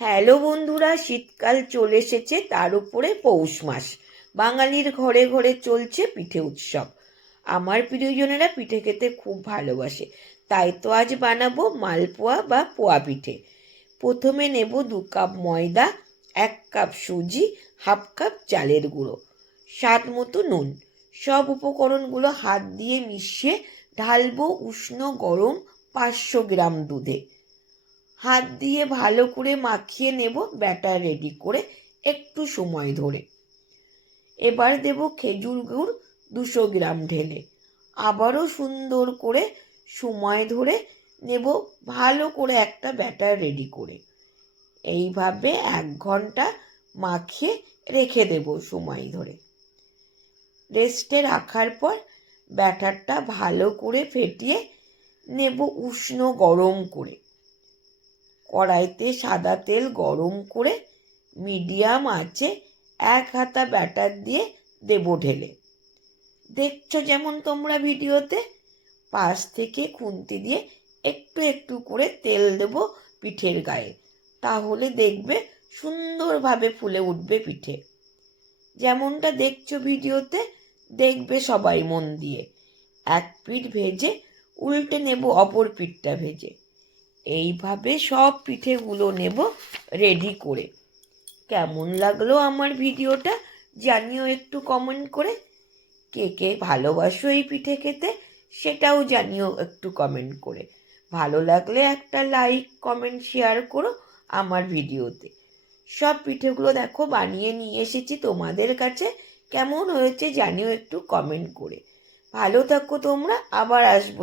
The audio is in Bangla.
হ্যালো বন্ধুরা, শীতকাল চলে এসেছে, তার উপরে পৌষ মাস। বাঙালির ঘরে ঘরে চলছে পিঠে উৎসব। আমার প্রিয়জনেরা পিঠে খেতে খুব ভালোবাসে, তাই তো আজ বানাবো মালপোয়া বা পোয়া পিঠে। প্রথমে নেব দু কাপ ময়দা, এক কাপ সুজি, হাফ কাপ চালের গুঁড়ো, স্বাদ মতো নুন। সব উপকরণগুলো হাত দিয়ে মিশিয়ে ঢালবো উষ্ণ গরম পাঁচশো গ্রাম দুধে। হাত দিয়ে ভালো করে মাখিয়ে নেব, ব্যাটার রেডি করে একটু সময় ধরে। এবার দেব খেজুর গুড় দুশো গ্রাম ঢেলে। আবারও সুন্দর করে সময় ধরে নেব, ভালো করে একটা ব্যাটার রেডি করে। এইভাবে এক ঘণ্টা মাখিয়ে রেখে দেব সময় ধরে। রেস্টে রাখার পর ব্যাটারটা ভালো করে ফেটিয়ে নেব উষ্ণ গরম করে। কড়াইতে সাদা তেল গরম করে মিডিয়াম আঁচে এক হাতা ব্যাটার দিয়ে দেবো ঢেলে। দেখছ যেমন তোমরা ভিডিওতে? পাশ থেকে খুন্তি দিয়ে একটু একটু করে তেল দেবো পিঠের গায়ে। তাহলে দেখবে সুন্দরভাবে ফুলে উঠবে পিঠে। যেমনটা দেখছ ভিডিওতে, দেখবে সবাই মন দিয়ে। এক পিঠ ভেজে উল্টে নেব অপর পিঠটা ভেজে। এইভাবে সব পিঠেগুলো নেব রেডি করে। কেমন লাগল আমার ভিডিওটা জানিও একটু কমেন্ট করে। কে কে ভালোবাসো এই পিঠে খেতে সেটাও জানিও একটু কমেন্ট করে। ভালো লাগলে একটা লাইক কমেন্ট শেয়ার করো আমার ভিডিওতে। সব পিঠেগুলো দেখো বানিয়ে নিয়ে এসেছি তোমাদের কাছে। কেমন হয়েছে জানিও একটু কমেন্ট করে। ভালো থাকো তোমরা, আবার আসব।